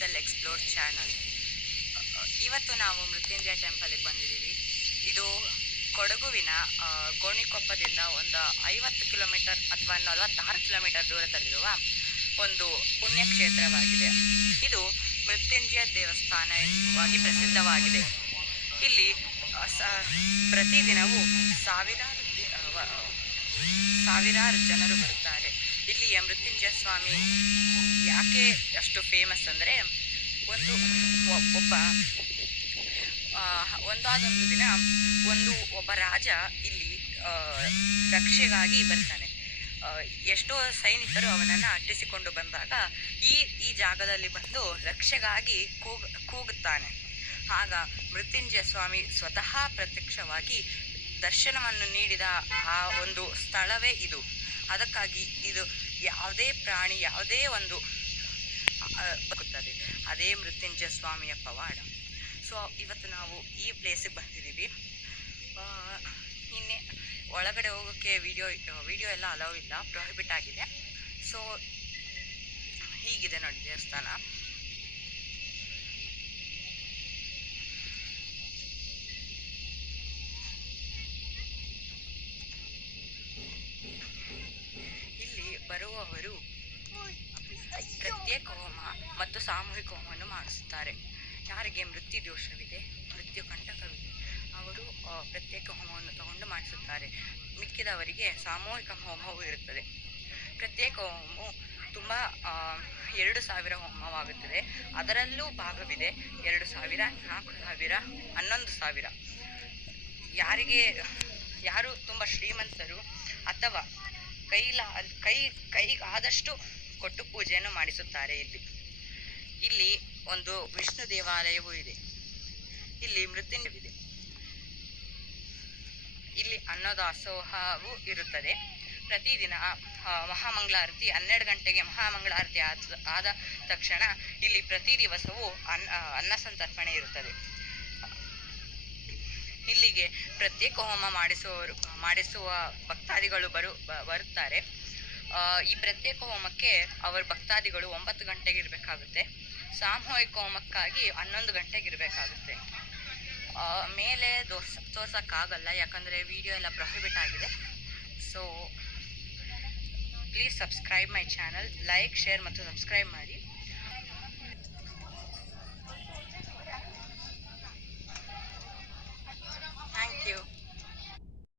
SL explore channel. ಇವತ್ತು ನಾವು ಮೃತ್ಯುಂಜಯ ಟೆಂಪಲ್ಗೆ ಬಂದಿದ್ದೀವಿ. ಇದು ಕೊಡಗುವಿನ ಗೋಣಿಕೊಪ್ಪದಿಂದ ಒಂದು 50 ಕಿಲೋಮೀಟರ್ ಅಥವಾ 46 ಕಿಲೋಮೀಟರ್ ದೂರದಲ್ಲಿರುವ ಒಂದು ಪುಣ್ಯಕ್ಷೇತ್ರವಾಗಿದೆ. ಇದು ಮೃತ್ಯುಂಜಯ ದೇವಸ್ಥಾನ ಎಂಬುದಾಗಿ ಪ್ರಸಿದ್ಧವಾಗಿದೆ. ಇಲ್ಲಿ ಪ್ರತಿದಿನವೂ ಸಾವಿರಾರು ಜನರು ಬರುತ್ತಾರೆ. ಇಲ್ಲಿಯ ಮೃತ್ಯುಂಜಯ ಸ್ವಾಮಿ ಯಾಕೆ ಅಷ್ಟು ಫೇಮಸ್ ಅಂದರೆ, ಒಂದಾದೊಂದು ದಿನ ಒಬ್ಬ ರಾಜ ಇಲ್ಲಿ ರಕ್ಷೆಗಾಗಿ ಬರ್ತಾನೆ. ಎಷ್ಟೋ ಸೈನಿಕರು ಅವನನ್ನು ಅಟ್ಟಿಸಿಕೊಂಡು ಬಂದಾಗ ಈ ಜಾಗದಲ್ಲಿ ಬಂದು ರಕ್ಷೆಗಾಗಿ ಕೂಗುತ್ತಾನೆ. ಆಗ ಮೃತ್ಯುಂಜಯ ಸ್ವಾಮಿ ಸ್ವತಃ ಪ್ರತ್ಯಕ್ಷವಾಗಿ ದರ್ಶನವನ್ನು ನೀಡಿದ ಆ ಒಂದು ಸ್ಥಳವೇ ಇದು. ಅದಕ್ಕಾಗಿ ಇದು ಯಾವುದೇ ಪ್ರಾಣಿ ಯಾವುದೇ ಒಂದು ಬರುತ್ತದೆ, ಅದೇ ಮೃತ್ಯುಂಜಯ ಸ್ವಾಮಿಯ ಪವಾಡ. ಸೊ ಇವತ್ತು ನಾವು ಈ ಪ್ಲೇಸಿಗೆ ಬಂದಿದ್ದೀವಿ. ಇನ್ನೇ ಒಳಗಡೆ ಹೋಗೋಕ್ಕೆ ವಿಡಿಯೋ ಎಲ್ಲ ಅಲೌ ಇಲ್ಲ, ಪ್ರೊಹಿಬಿಟ್ ಆಗಿದೆ. ಸೊ ಹೀಗಿದೆ ನೋಡಿ ದೇವಸ್ಥಾನ. ಇಲ್ಲಿ ಬರುವವರು ಪ್ರತ್ಯೇಕ ಹೋಮ ಮತ್ತು ಸಾಮೂಹಿಕ ಹೋಮವನ್ನು ಮಾಡಿಸುತ್ತಾರೆ. ಯಾರಿಗೆ ಮೃತ್ಯು ದೋಷವಿದೆ, ಮೃತ್ಯು ಕಂಟಕವಿದೆ, ಅವರು ಪ್ರತ್ಯೇಕ ಹೋಮವನ್ನು ತಗೊಂಡು ಮಾಡಿಸುತ್ತಾರೆ. ಮಿಕ್ಕಿದವರಿಗೆ ಸಾಮೂಹಿಕ ಹೋಮವೂ ಇರುತ್ತದೆ. ಪ್ರತ್ಯೇಕ ಹೋಮವು ತುಂಬ 2000 ಹೋಮವಾಗುತ್ತದೆ. ಅದರಲ್ಲೂ ಭಾಗವಿದೆ 2000, 4000, 11,000. ಯಾರು ತುಂಬ ಶ್ರೀಮಂತರು ಅಥವಾ ಕೈಗಾದಷ್ಟು ಕೊಟ್ಟು ಪೂಜೆಯನ್ನು ಮಾಡಿಸುತ್ತಾರೆ. ಇಲ್ಲಿ ಒಂದು ವಿಷ್ಣು ದೇವಾಲಯವೂ ಇದೆ. ಇಲ್ಲಿ ಮೃತ್ಯುಂಜಯವಿದೆ. ಇಲ್ಲಿ ಅನ್ನದಾಸೋಹವೂ ಇರುತ್ತದೆ. ಪ್ರತಿದಿನ ಮಹಾಮಂಗಳಾರತಿ 12 ಗಂಟೆಗೆ ಮಹಾಮಂಗಳಾರತಿ ಆದ ತಕ್ಷಣ ಇಲ್ಲಿ ಪ್ರತಿ ದಿವಸವೂ ಅನ್ನ ಸಂತರ್ಪಣೆ ಇರುತ್ತದೆ. ಇಲ್ಲಿಗೆ ಪ್ರತ್ಯೇಕ ಹೋಮ ಮಾಡಿಸುವ ಭಕ್ತಾದಿಗಳು ಬರುತ್ತಾರೆ. ಈ ಪ್ರತ್ಯೇಕ ಹೋಮಕ್ಕೆ ಅವರ ಭಕ್ತಾದಿಗಳು 9 ಗಂಟೆಗೆ ಇರಬೇಕಾಗುತ್ತೆ. ಸಾಮೂಹಿಕ ಹೋಮಕ್ಕಾಗಿ 11 ಗಂಟೆಗೆ ಇರಬೇಕಾಗುತ್ತೆ. ಮೇಲೆ ತೋರ್ಸೋಕ್ಕಾಗಲ್ಲ, ಯಾಕಂದರೆ ವಿಡಿಯೋ ಎಲ್ಲ ಪ್ರೊಹಿಬಿಟ್ ಆಗಿದೆ. So please subscribe my channel, like, share ಮತ್ತು ಸಬ್ಸ್ಕ್ರೈಬ್ ಮಾಡಿ.